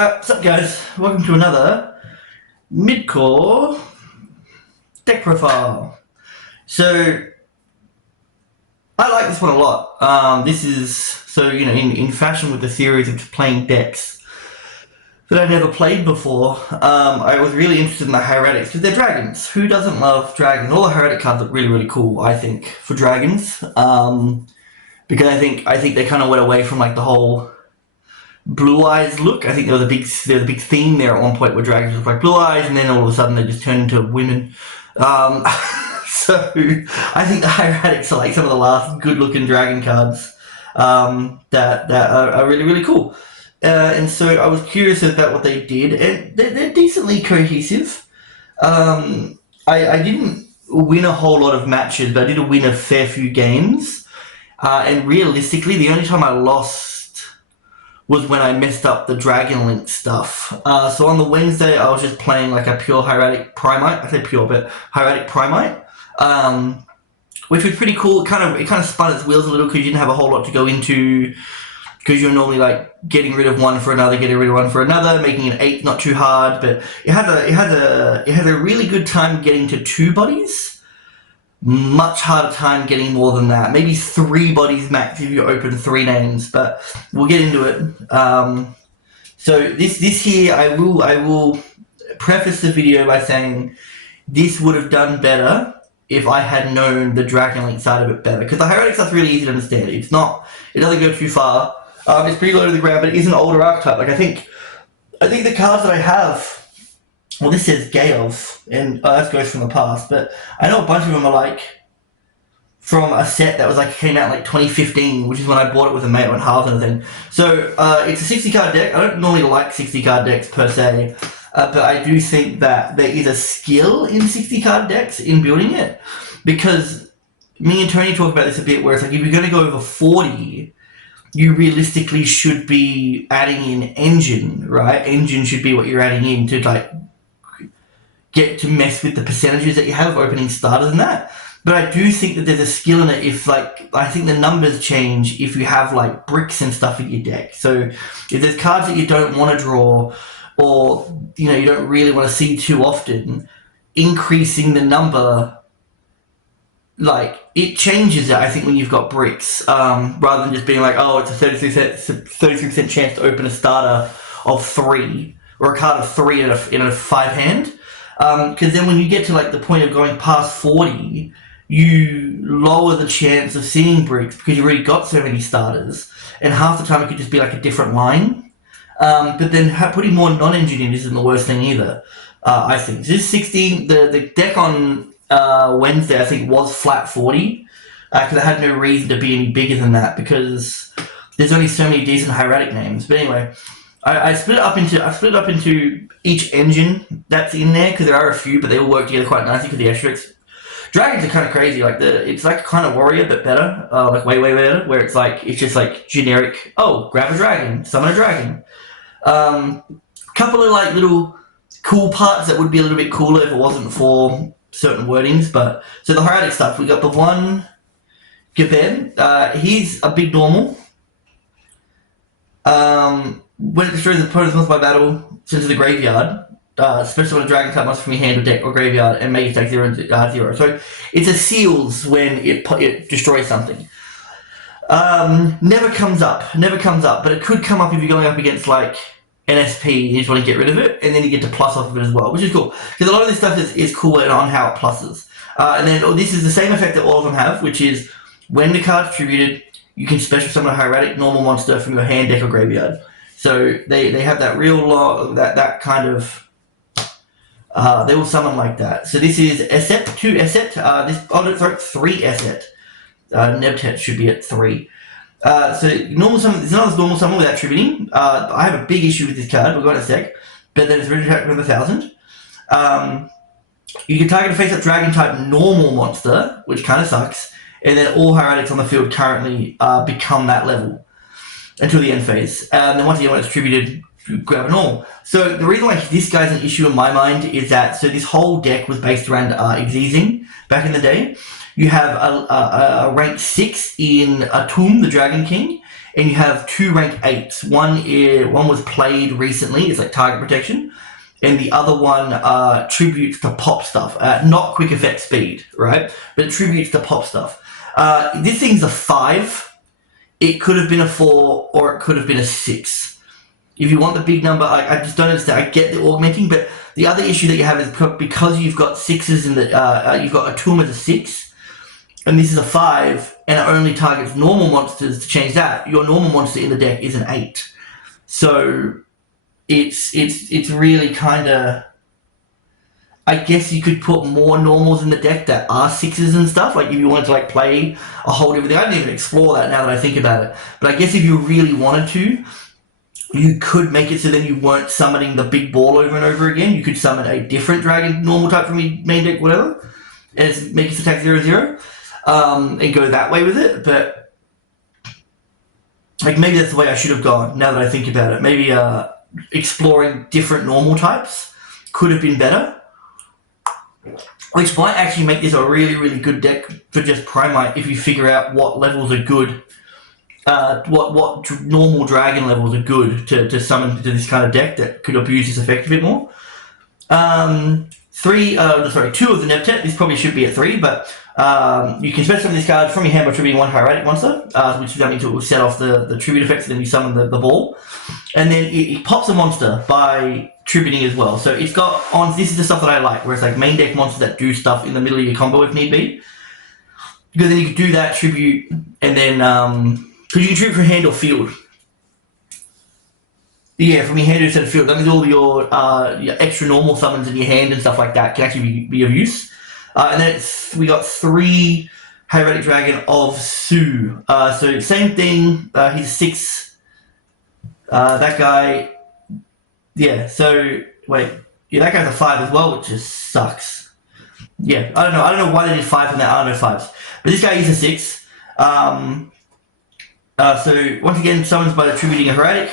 What's up guys, welcome to another mid-core deck profile. So, I like this one a lot. This is, so in fashion with the series of playing decks that I never played before, I was really interested in the hieratics, because they're dragons. Who doesn't love dragons? All the hieratic cards look really, really cool, I think, for dragons. Because I think they kind of went away from like the whole blue eyes look. I think there was a big theme there at one point where dragons look like blue eyes, and then all of a sudden they just turn into women. So I think the hieratics are like some of the last good-looking dragon cards that are really, really cool. And so I was curious about what they did, and they're decently cohesive. I didn't win a whole lot of matches, but I did win a fair few games. And realistically, the only time I lost was when I messed up the Dragon Link stuff. So on the Wednesday, I was just playing like a pure hieratic primite. I say pure, but hieratic primite, which was pretty cool. It kind of spun its wheels a little because you didn't have a whole lot to go into, because you're normally like getting rid of one for another, getting rid of one for another, making an 8 not too hard. But it had a really good time getting to 2 bodies. Much harder time getting more than that. Maybe 3 bodies max if you open 3 names, but we'll get into it. So this here, I will preface the video by saying this would have done better if I had known the Dragon Link side of it better, because the hieratic stuff's really easy to understand. It doesn't go too far. It's pretty low to the ground, but it is an older archetype. Like I think the cards that I have. Well, this says Gales, and that goes from the past, but I know a bunch of them are like from a set that was like came out in like 2015, which is when I bought it with a mate on halves and everything. So it's a 60 card deck. I don't normally like 60 card decks per se, but I do think that there is a skill in 60 card decks in building it, because me and Tony talk about this a bit, where it's like if you're going to go over 40, you realistically should be adding in engine, right? Engine should be what you're adding in to like get to mess with the percentages that you have opening starters and that. But I do think that there's a skill in it if like, I think the numbers change if you have like bricks and stuff in your deck. So if there's cards that you don't want to draw, or you don't really want to see too often, increasing the number, like it changes it, I think, when you've got bricks, rather than just being like, oh, it's a 33% chance to open a starter of 3 or a card of 3 in a 5 hand. Because then when you get to like the point of going past 40, you lower the chance of seeing bricks because you've already got so many starters, and half the time it could just be like a different line. But then putting more non-engine in isn't the worst thing either, I think. So this 16, the deck on Wednesday I think was flat 40, because I had no reason to be any bigger than that because there's only so many decent hieratic names. But anyway, I split it up into each engine that's in there, because there are a few, but they all work together quite nicely because the asterisks. Dragons are kind of crazy. Like it's like kind of warrior, but better. Like way better. Where it's just like generic. Oh, grab a dragon, summon a dragon. Couple of like little cool parts that would be a little bit cooler if it wasn't for certain wordings. But so the hieratic stuff, we got the one Gaben. He's a big normal. When it destroys the opponent's monster by battle, sends to the graveyard, especially when a dragon type monster from your hand or deck or graveyard, and make it take 0/0. So it's a seals when it destroys something. Never comes up, but it could come up if you're going up against like an SP and you just want to get rid of it, and then you get to plus off of it as well, which is cool. Because a lot of this stuff is cool on how it pluses. And then this is the same effect that all of them have, which is when the card's distributed, you can special summon a hieratic normal monster from your hand, deck, or graveyard. So they have that real that kind of they will summon like that. So this is Eset, 2 Eset, 3 Eset. Nebtet should be at 3. So normal summon, it's not as normal summon without tributing. I have a big issue with this card. We'll go in a sec. But then it's ready to attack with 1,000. You can target a face-up dragon type normal monster, which kind of sucks, and then all hieratics on the field currently become that level until the end phase. Then once again, when it's tributed, you grab a normal. So the reason why this guy's an issue in my mind is that this whole deck was based around Exeasing back in the day. You have a rank 6 in Atum, the Dragon King, and you have 2 rank 8s. One was played recently, it's like target protection, and the other one tributes to pop stuff, not quick effect speed, right? But it tributes to pop stuff. This thing's a 5. It could have been a 4, or it could have been a 6. If you want the big number, I just don't understand. I get the augmenting, but the other issue that you have is because you've got 6s in the, you've got a tomb as a 6, and this is a 5, and it only targets normal monsters. To change that, your normal monster in the deck is an 8. So it's really kind of, I guess you could put more normals in the deck that are 6s and stuff, like if you wanted to like play a whole different thing. I didn't even explore that now that I think about it, but I guess if you really wanted to, you could make it so then you weren't summoning the big ball over and over again. You could summon a different dragon normal type from your main deck, whatever, and make its attack 0/0, and go that way with it. But like maybe that's the way I should have gone now that I think about it. Maybe exploring different normal types could have been better, which might actually make this a really, really good deck for just Primite if you figure out what levels are good, what normal dragon levels are good to summon to this kind of deck that could abuse this effect a bit more. 2 of the Neptet, this probably should be at 3, but you can special summon this card from your hand by tributing 1 hieratic monster, which that means it will set off the tribute effects, and then you summon the ball. And then it pops a monster by tributing as well. So it's got on, this is the stuff that I like, where it's like main deck monsters that do stuff in the middle of your combo if need be. Because then you can do that, tribute, and then, because you can tribute from hand or field. Yeah, from your hand instead of field. That means all your extra normal summons in your hand and stuff like that can actually be of use. And then we got 3 hieratic dragon of Su. So same thing, he's a 6. That guy, yeah, so, wait, yeah, that guy's a 5 as well, which just sucks. Yeah, I don't know why they did 5 from that, I don't know 5s. But this guy is a 6. So, once again, summons by tributing a hieratic,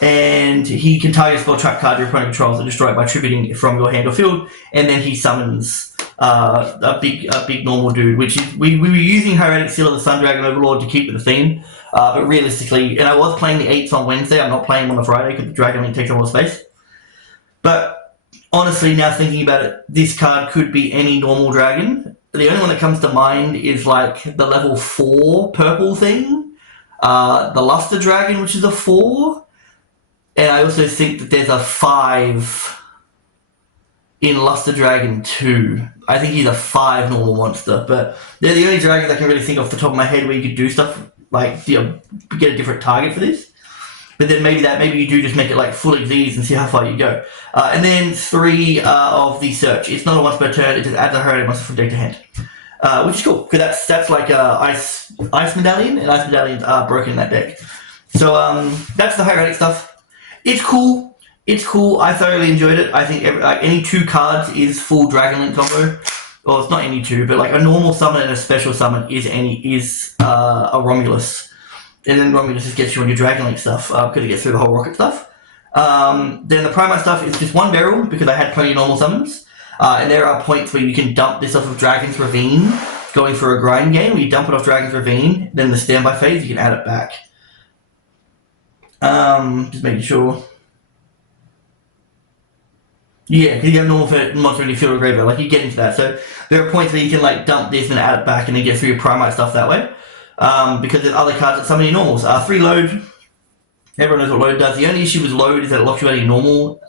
and he can target a spell trap card your opponent controls and destroy it by tributing from your hand or field, and then he summons a big normal dude, which is, we were using hieratic Seal of the Sun Dragon Overlord to keep with the theme. But realistically, and I was playing the 8s on Wednesday, I'm not playing them on the Friday because the Dragon Link takes a lot of space. But honestly, now thinking about it, this card could be any normal dragon. The only one that comes to mind is like the level 4 purple thing, the Luster Dragon, which is a 4. And I also think that there's a 5 in Luster Dragon 2. I think he's a 5 normal monster, but they're the only dragons I can really think off the top of my head where you could do stuff like, you know, get a different target for this. But then maybe you do just make it like full exes and see how far you go. And then 3 of the search. It's not a once per turn, it just adds a hieratic monster from deck to hand. Which is cool, because that's like ice medallion, and ice medallions are broken in that deck. So that's the hieratic stuff. It's cool. I thoroughly enjoyed it. I think any 2 cards is full Dragon Link combo. Well, it's not any 2, but like a normal summon and a special summon is a Romulus. And then Romulus just gets you on your Dragon Link stuff, because it gets through the whole rocket stuff. Then the Primite stuff is just 1 barrel, because I had plenty of normal summons. And there are points where you can dump this off of Dragon's Ravine, going for a grind game, where you dump it off Dragon's Ravine, then the standby phase, you can add it back. Just making sure. Yeah, because you have normal for monster in your field or graveyard, like you get into that. So there are points where you can like dump this and add it back and then get through your Primite stuff that way. Because there's other cards that summon your normals. 3 load. Everyone knows what load does. The only issue with load is that it locks you out of your normal,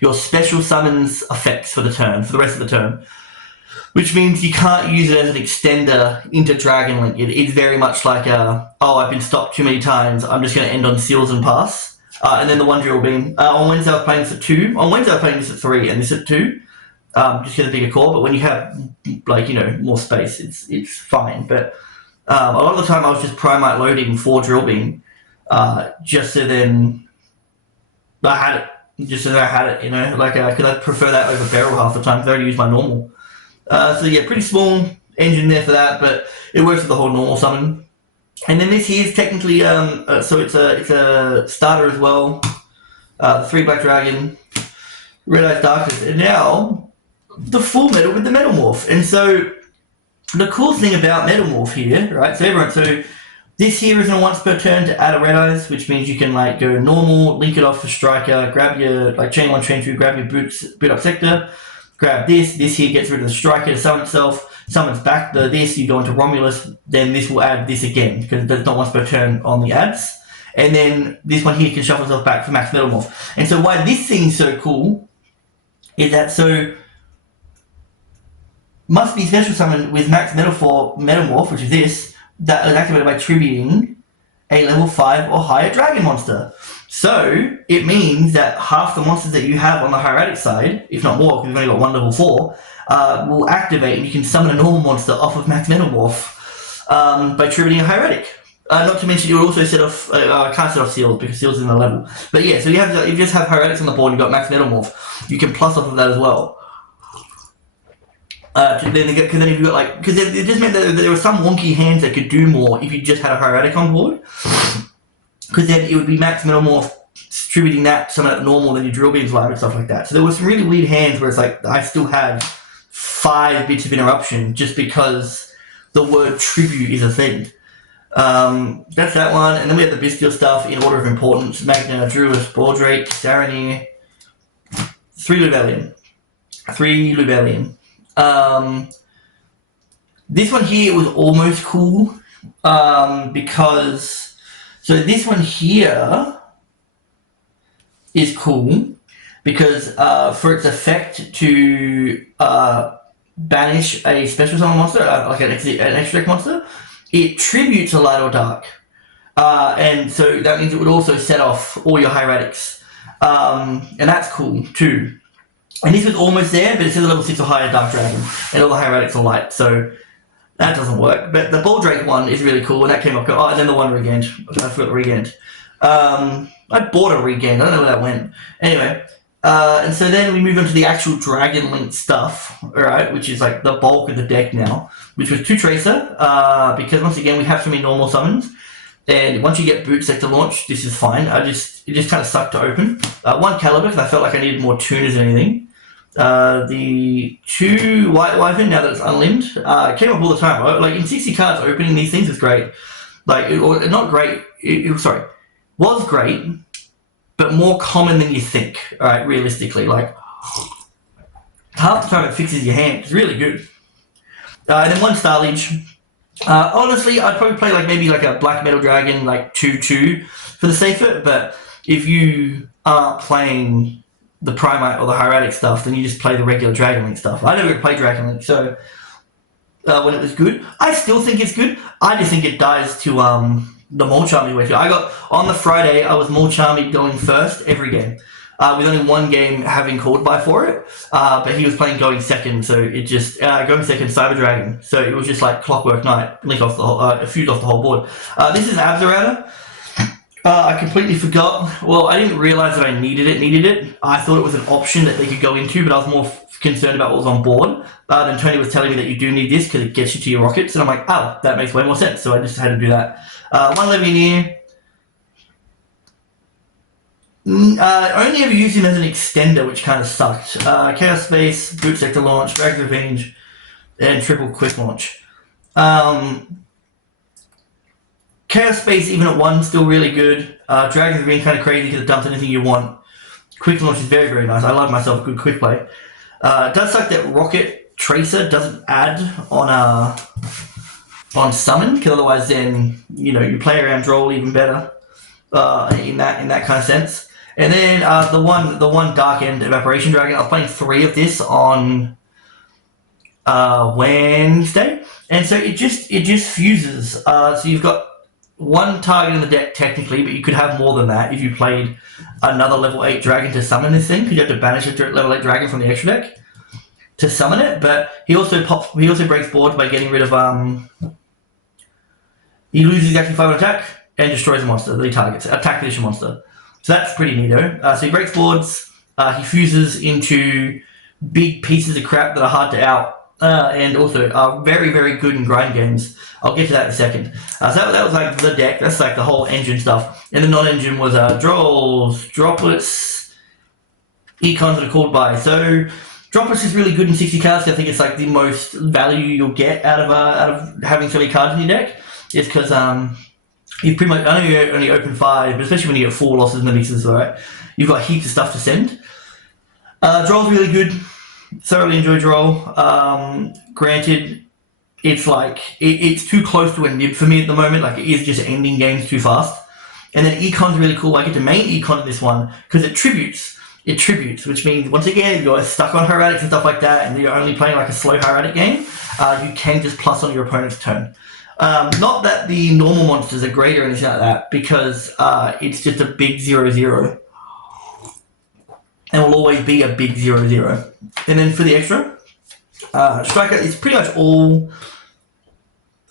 your special summons effects for the turn, for the rest of the turn. Which means you can't use it as an extender into Dragon Link. It's very much like I've been stopped too many times, I'm just going to end on seals and pass. And then the 1 drill beam. On Wednesday I was playing this at 2. On Wednesday I was playing this at 3 and this at 2. Just get a bigger core, but when you have like, you know, more space, it's fine. But a lot of the time I was just Primite loading 4 drill beam, just so then I had it. Just so that I had it, you know, like because I prefer that over barrel half the time because I already use my normal. So yeah, pretty small engine there for that, but it works with the whole normal summon. And then this here is technically, so it's a starter as well. The 3 Black Dragon, Red Eyes Darkness, and now the full metal with the metalmorph. And so the cool thing about metalmorph here, right? So This here isn't a once per turn to add a red eyes, which means you can like go normal, link it off for striker, grab your like chain 1, chain 2, grab your boot up sector, grab this. This here gets rid of the striker to summon itself, summons back this, you go into Romulus, then this will add this again, because it's not once per turn on the adds. And then this one here can shuffle itself back for max metalmorph. And so why this thing's so cool is that must be special summoned with max metalmorph, which is this, that is activated by tributing a level 5 or higher dragon monster. So it means that half the monsters that you have on the hieratic side, if not more, because you've only got one level 4, will activate, and you can summon a normal monster off of max metalmorph by tributing a hieratic. Not to mention, you will also set off. Can't set off seals because seals is in the level. But yeah, so if you just have hieratics on the board, and you've got max metalmorph, you can plus off of that as well. Because then if you got like, because it just meant that there were some wonky hands that could do more if you just had a hieratic on board. Because then it would be max metalmorph, distributing that, summon at normal, then your drill beams live and stuff like that. So there were some really weird hands where it's like I still had 5 bits of interruption just because the word tribute is a thing. That's that one, and then we have the Bystial stuff in order of importance: Magna, Duelists, Baldrake, Saranir, 3 Lubellion. This one here was almost cool because this one here is cool because for its effect to banish a special summon monster, like an extra deck monster, it tributes a light or dark, and so that means it would also set off all your hieratics, and that's cool too. And this was almost there, but it's in the level 6 or higher Dark Dragon, and all the hieratics are light, so that doesn't work. But the Baldrake one is really cool, and that came up. Oh, and then the one Regent. I forgot the Regent. I bought a Regent. I don't know where that went. Anyway, and so then we move on to the actual Dragon Link stuff, alright, which is like the bulk of the deck now, which was 2 Tracer, because once again we have so many normal summons, and once you get boot sector launch, this is fine. It just kind of sucked to open. 1 Caliber, because I felt like I needed more tuners than anything. The 2 White Wyvern, now that it's unlimbed, came up all the time. Right? Like in 60 cards, opening these things is great. Like, not great. Was great, but more common than you think. All right, realistically, like half the time it fixes your hand. It's really good. And then 1 Starliege. Honestly, I'd probably play maybe a Black Metal Dragon, 2/2 for the safer. But if you aren't playing the Primite or the hieratic stuff, then you just play the regular Dragon Link stuff. I never played Dragon Link, so when it was good, I still think it's good. I just think it dies to the Molcharmy way. I got on the Friday, I was Molcharmy going first every game, with only 1 game having called by for it. But he was playing going second, so it just going second Cyber Dragon. So it was just like Clockwork Knight, link off the whole, fused off the whole board. This is Abzerata. I completely forgot. Well, I didn't realize that I needed it. I thought it was an option that they could go into, but I was more concerned about what was on board. Then Tony was telling me that you do need this because it gets you to your rockets, and I'm like, oh, that makes way more sense. So I just had to do that. 1 Levineer. Only ever used him as an extender, which kind of sucked. Chaos Space, Boot Sector Launch, Dragon's Revenge, and Triple Quick Launch. Chaos Space, even at 1, still really good. Dragon's Revenge kind of crazy because it dumps anything you want. Quick Launch is very, very nice. I love myself a good quick play. It does suck that Rocket Tracer doesn't add on Summon, because otherwise then, you play around Droll even better in that kind of sense. And then the one Dark End Evaporation Dragon, I was playing 3 of this on Wednesday, and so it just fuses. So you've got 1 target in the deck technically, but you could have more than that if you played another level 8 dragon to summon this thing, because you have to banish a level 8 dragon from the extra deck to summon it. But he also breaks boards by getting rid of he loses exactly 5 on attack and destroys a monster that he targets, attack position monster. So that's pretty neato. So he breaks boards, he fuses into big pieces of crap that are hard to out, and also are very, very good in grind games. I'll get to that in a second. So that was like the deck. That's like the whole engine stuff. And the non-engine was Drolls, Droplets, Econs that are called by. So Droplets is really good in 60 cards. I think it's like the most value you'll get out of having so many cards in your deck. It's because you pretty much, I know you only open 5, but especially when you get 4 losses in the mixes, right? You've got heaps of stuff to send. Droll's really good. Thoroughly enjoy Droll. Granted, it's like, it's too close to a nib for me at the moment. Like, it is just ending games too fast. And then Econ's really cool. I get to main Econ in this one because it tributes. It tributes, which means, once again, you're stuck on hieratics and stuff like that, and you're only playing like a slow hieratic game, you can just plus on your opponent's turn. Not that the normal monsters are great or anything like that, because it's just a big 0/0. And will always be a big 0/0. And then for the extra, Striker is pretty much all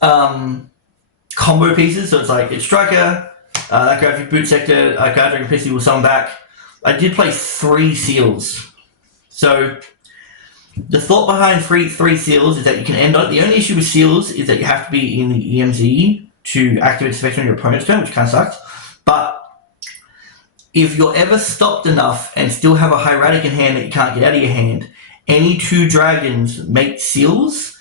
combo pieces. So it's like, it's Striker, that grabs your boot sector, Guard Dragon Pistol will summon back. I did play 3 seals. So the thought behind three seals is that you can end on it. The only issue with seals is that you have to be in the EMZ to activate Spectre on your opponent's turn, which kind of sucks. But if you're ever stopped enough and still have a hieratic in hand that you can't get out of your hand, any 2 dragons make seals,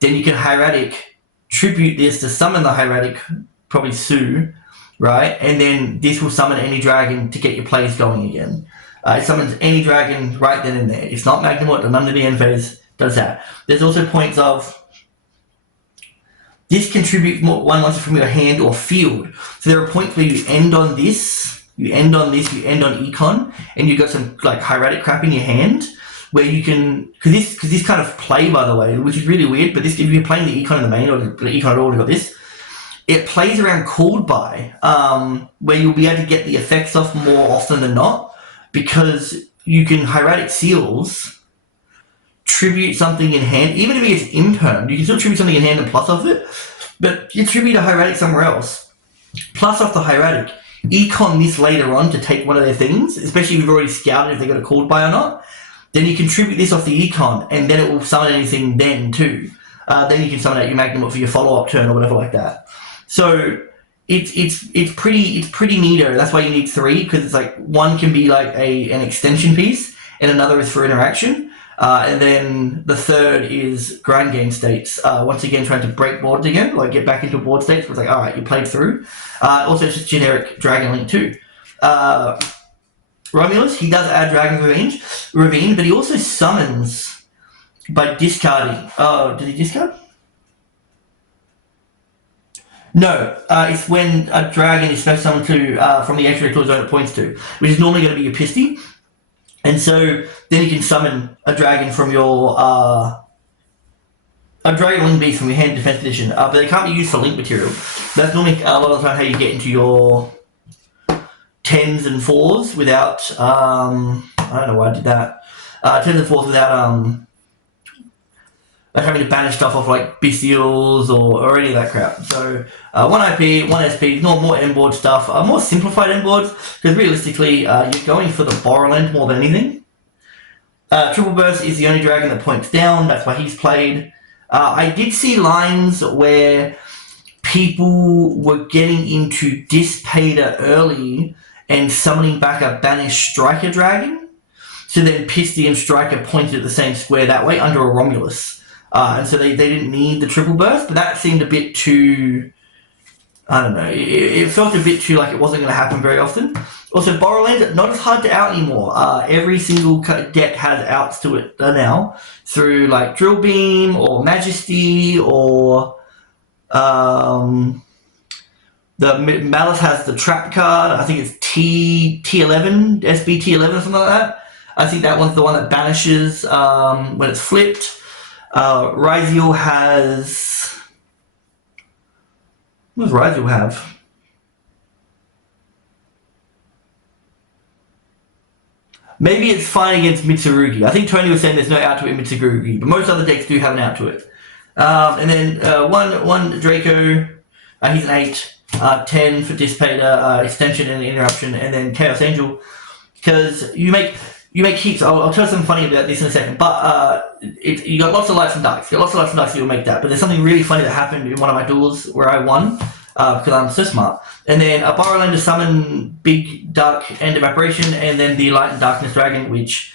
then you can hieratic, tribute this to summon the hieratic, probably Sue, right? And then this will summon any dragon to get your plays going again. It summons any dragon right then and there. It's not Magnamort, none of the end phase does that. There's also points of, this contributes one monster from your hand or field. So there are points where you end on this, you end on Econ, and you've got some like hieratic crap in your hand, where you can, because this kind of play, by the way, which is really weird, but this, if you're playing the Econ in the main, or the Econ had already got this, it plays around called by, where you'll be able to get the effects off more often than not, because you can hieratic seals, tribute something in hand, even if it gets impermed, you can still tribute something in hand and plus off it, but you tribute a hieratic somewhere else, plus off the hieratic, Econ this later on to take one of their things, especially if you've already scouted if they got a called by or not, then you can tribute this off the Econ, and then it will summon anything then too. Then you can summon out your Magnamort for your follow-up turn or whatever like that. So it's pretty neato. That's why you need 3, because it's like, one can be like an extension piece, and another is for interaction, and then the third is grind game states. Once again, trying to break boards again, like get back into board states. Where it's like, all right, you played through. Also, it's just generic Dragon Link too. Romulus, he does add Dragon's Ravine, but he also summons by discarding. Oh, did he discard? No, it's when a dragon is special summoned to from the extra zone it points to, which is normally going to be your Pisty. And so then you can summon a dragon from your a dragon link beast from your hand defense edition, but they can't be used for link material. That's normally a lot of the time how you get into your 10s and 4s without I don't know why I did that. 10s and 4s without having to banish stuff off like Bystials or any of that crap. So 1 IP, 1 SP, more end board stuff, more simplified end boards, because realistically you're going for the Borrowland more than anything. Triple Burst is the only dragon that points down, that's why he's played. I did see lines where people were getting into Dispater early and summoning back a banished Striker dragon, so then Pisty and Striker pointed at the same square that way under a Romulus. And so they didn't need the triple burst, but that seemed a bit too, I don't know, it felt a bit too like it wasn't going to happen very often. Also, Borrowland, not as hard to out anymore. Every single deck has outs to it now, through like Drill Beam or Majesty or the Malice has the Trap card. I think it's T11, SB-T11 or something like that. I think that one's the one that banishes when it's flipped. Ryziel has... What does Ryziel have? Maybe it's fine against Mitsurugi. I think Tony was saying there's no out to it in Mitsurugi, but most other decks do have an out to it. And then one Draco, he's an 8, 10 for Dissipator, Extension and Interruption, and then Chaos Angel, because you make heaps. I'll tell you something funny about this in a second, but you got lots of lights and darks. You got lots of lights and darks, so you'll make that. But there's something really funny that happened in one of my duels where I won, because I'm so smart. And then a Borrowland to summon Big Dark End Evaporation, and then the Light and Darkness Dragon, which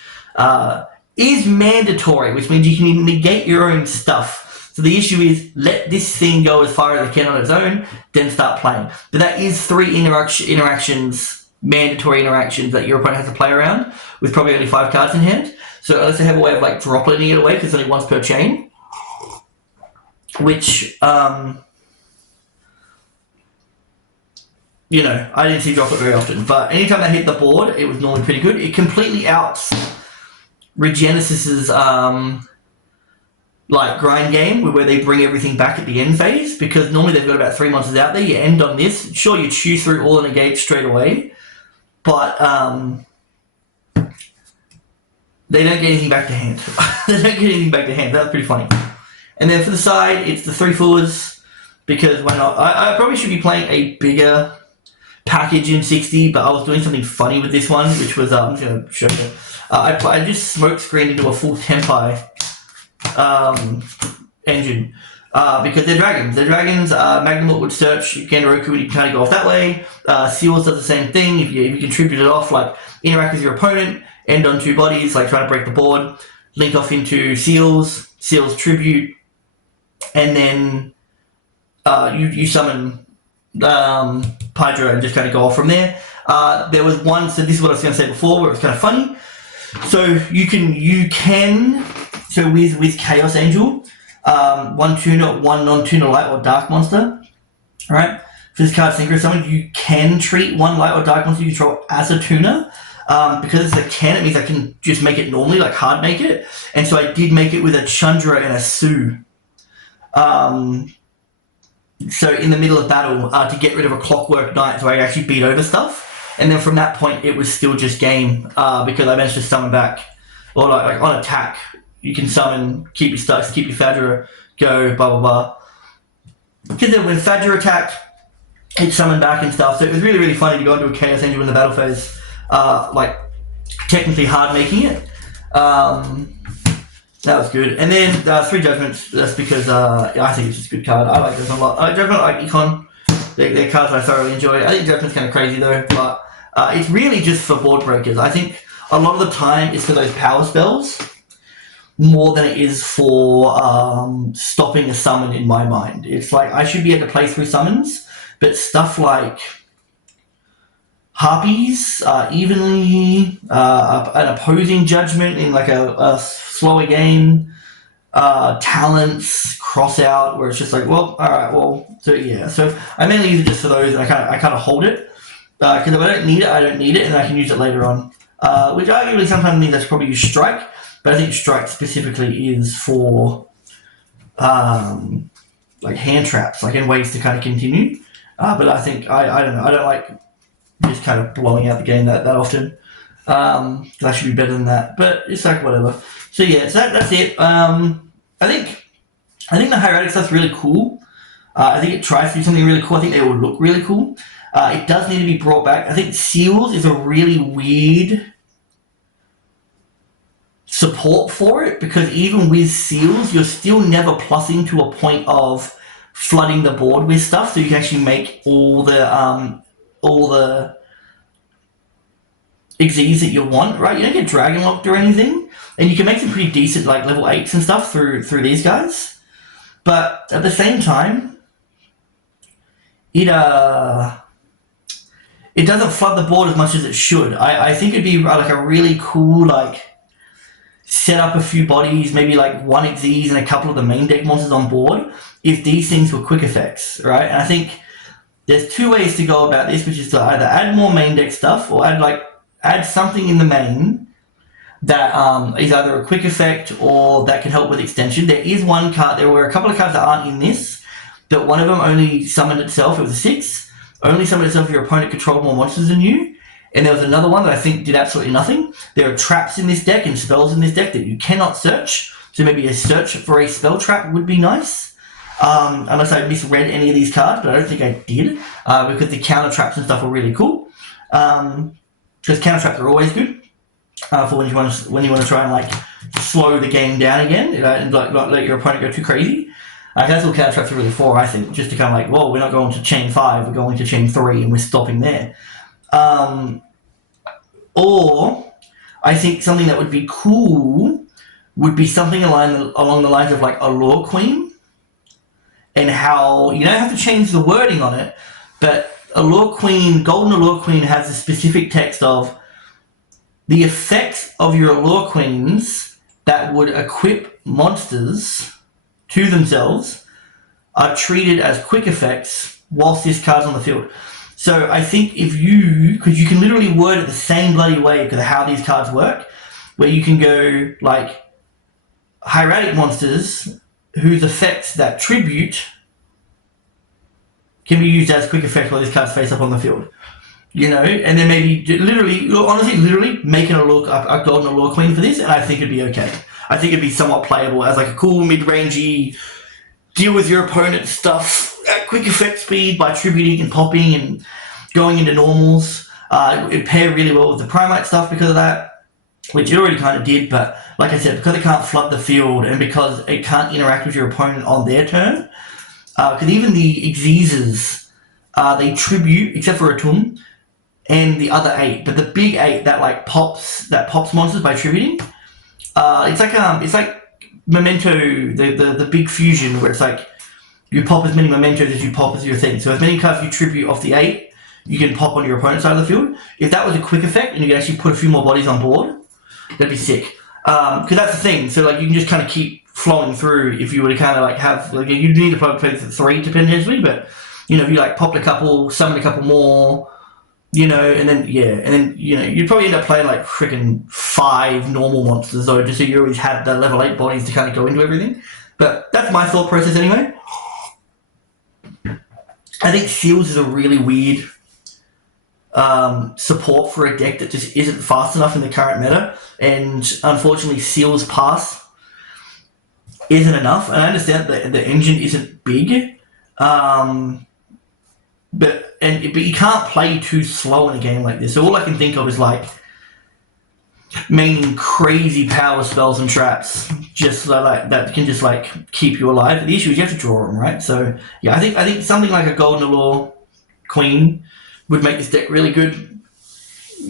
is mandatory, which means you can negate your own stuff So the issue is let this thing go as far as it can on its own, then start playing. But that is 3 interactions, mandatory interactions that your opponent has to play around with probably only 5 cards in hand. So unless they have a way of like dropping it away, because it's only once per chain, which you know, I didn't see drop it very often, but anytime they hit the board, it was normally pretty good. It completely outs Regenesis's like grind game where they bring everything back at the end phase, because normally they've got about 3 monsters out there. You end on this. Sure, you chew through all the negates straight away, but they don't get anything back to hand. They don't get anything back to hand. That's pretty funny. And then for the side, it's the 3 fours, because why not? I probably should be playing a bigger package in 60, but I was doing something funny with this one, which was I'm just going to show you. I just smoke screened into a full tempai engine because they're dragons. They're dragons. Magnum would search Genroku, and you can kind of go off that way. Seals does the same thing. If you contribute it off, like interact with your opponent, end on 2 bodies, like trying to break the board, link off into Seals tribute, and then you summon Hydra and just kind of go off from there. There was one, so this is what I was going to say before, where it was kind of funny. So you can so with Chaos Angel, 1 tuner, 1 non-tuner light or dark monster, right? For this card Synchro Summon, you can treat 1 light or dark monster you control as a tuner. Because it's a can, it means I can just make it normally, like hard make it. And so I did make it with a Chandra and a Sue. So in the middle of battle, to get rid of a Clockwork Knight, so I actually beat over stuff. And then from that point, it was still just game, because I managed to summon back, or like on attack, you can summon, keep your stacks, keep your Fadra, go, blah, blah, blah. Because then when Fadra attacked, it summoned back and stuff. So it was really, really funny to go into a Chaos Angel in the battle phase, like technically hard making it. That was good. And then 3 Judgments, that's because I think it's just a good card. I like this a lot. Judgment, I like Econ. They're cards I thoroughly enjoy. I think Judgment's kind of crazy though, but it's really just for board breakers. I think a lot of the time it's for those power spells more than it is for stopping a summon in my mind. It's like I should be able to play through summons, but stuff like Harpies, evenly, an opposing judgment in like a slower game, talents, cross out, where it's just like, well, alright, well, so yeah. So I mainly use it just for those, and I kind of hold it, because if I don't need it, I don't need it, and I can use it later on. Which arguably sometimes means I should probably use Strike, but I think Strike specifically is for like hand traps, like in ways to kind of continue. But I think, I don't know, I don't like just kind of blowing out the game that often. I should be better than that, but it's like whatever. So yeah, so that's it. I think the hieratic stuff's really cool. I think it tries to do something really cool. I think they will look really cool. It does need to be brought back. I think Seals is a really weird support for it, because even with Seals, you're still never plussing to a point of flooding the board with stuff, so you can actually make all the Xyz that you want, right? You don't get Dragon Locked or anything, and you can make some pretty decent like level 8s and stuff through these guys. But at the same time, it doesn't flood the board as much as it should. I think it'd be like a really cool like set up a few bodies, maybe like 1 Xyz and a couple of the main deck monsters on board if these things were quick effects, right? And I think there's 2 ways to go about this, which is to either add more main deck stuff or add something in the main that is either a quick effect or that can help with extension. There is one card, there were a couple of cards that aren't in this, but one of them only summoned itself, it was a 6, only summoned itself if your opponent controlled more monsters than you. And there was another one that I think did absolutely nothing. There are traps in this deck and spells in this deck that you cannot search, so maybe a search for a spell trap would be nice. Unless I misread any of these cards, but I don't think I did, because the counter traps and stuff are really cool. Because counter traps are always good for when you want to try and like slow the game down again, and like let your opponent go too crazy. That's what counter traps are really for, I think, just to kind of like, well, we're not going to chain 5, we're going to chain 3, and we're stopping there. Or I think something that would be cool would be something along the lines of like a Lore Queen, and how you don't have to change the wording on it, but Allure Queen, Golden Allure Queen has a specific text of the effects of your Allure Queens that would equip monsters to themselves are treated as quick effects whilst this card's on the field. So I think because you can literally word it the same bloody way because of how these cards work, where you can go like hieratic monsters whose effects that tribute can be used as quick effects while this card's face up on the field. You know, and then maybe literally making a Golden Allure Queen for this, and I think it'd be okay. I think it'd be somewhat playable as like a cool mid-rangey deal with your opponent's stuff at quick effect speed by tributing and popping and going into normals. It'd pair really well with the Primite stuff because of that, which it already kind of did, but like I said, because it can't flood the field and because it can't interact with your opponent on their turn, because even the Xyzes, they tribute, except for Atum, and the other 8, but the big 8 that pops monsters by tributing, it's like Memento, the big fusion where it's like you pop as many mementos as you pop as your thing. So as many cards you tribute off the 8, you can pop on your opponent's side of the field. If that was a quick effect and you could actually put a few more bodies on board, that'd be sick. Because that's the thing. So like you can just kind of keep flowing through if you were to kind of like have like you need to play 3 potentially, but you know if you like popped a couple, summoned a couple more. You know, and then you know, you'd probably end up playing like freaking 5 normal monsters though, just so you always had the level 8 bodies to kind of go into everything. But that's my thought process anyway. I think Seals is a really weird support for a deck that just isn't fast enough in the current meta, and unfortunately Seals Pass isn't enough. And I understand that the engine isn't big, but you can't play too slow in a game like this. So all I can think of is like maining crazy power spells and traps, just like that can just like keep you alive. The issue is you have to draw them, right? So yeah, I think something like a Golden Allure Queen would make this deck really good,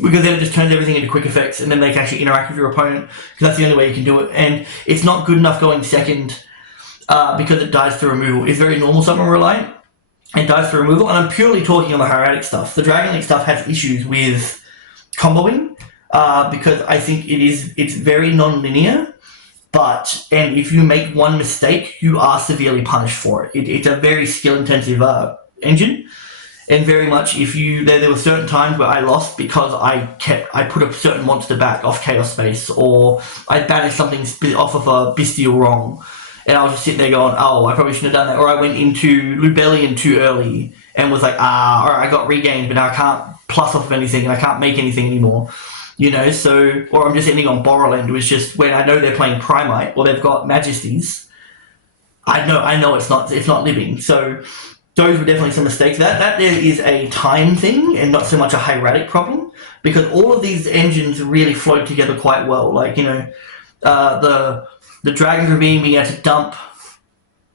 because then it just turns everything into quick effects, and then they can actually interact with your opponent, because that's the only way you can do it. And it's not good enough going second because it dies through removal. It's very normal summon reliant. It dies through removal, and I'm purely talking on the hieratic stuff. The Dragon Link stuff has issues with comboing, because I think it's very non-linear, and if you make one mistake, you are severely punished for it. It's a very skill-intensive engine, and very much there were certain times where I lost because I put a certain monster back off Chaos Space, or I banished something off of a Bystial wrong. And I was just sitting there going, oh, I probably shouldn't have done that. Or I went into Lubellion too early and was like, alright, I got regained, but now I can't plus off of anything and I can't make anything anymore. You know, so, or I'm just ending on Borrowland, which just when I know they're playing Primite or they've got Majesties, I know it's not living. So those were definitely some mistakes. That there is a time thing and not so much a hieratic problem, because all of these engines really flow together quite well. Like, you know, the Dragon's Ravine being able to dump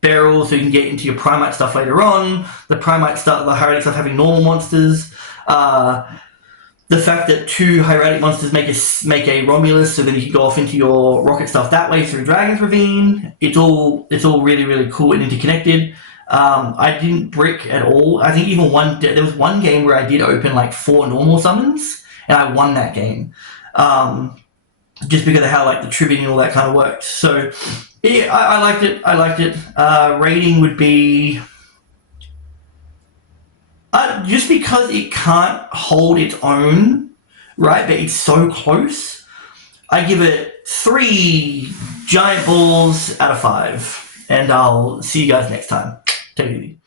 barrels so you can get into your Primite stuff later on. The Primite stuff, the hieratic stuff having normal monsters. The fact that 2 hieratic monsters make a Romulus, so then you can go off into your rocket stuff that way through Dragon's Ravine. It's all really, really cool and interconnected. I didn't brick at all. I think even there was one game where I did open like 4 normal summons, and I won that game. Just because of how like the tributing and all that kind of worked. So yeah, I liked it. Rating would be just because it can't hold its own, right? But it's so close. I give it 3 giant balls out of 5, and I'll see you guys next time. Take it easy.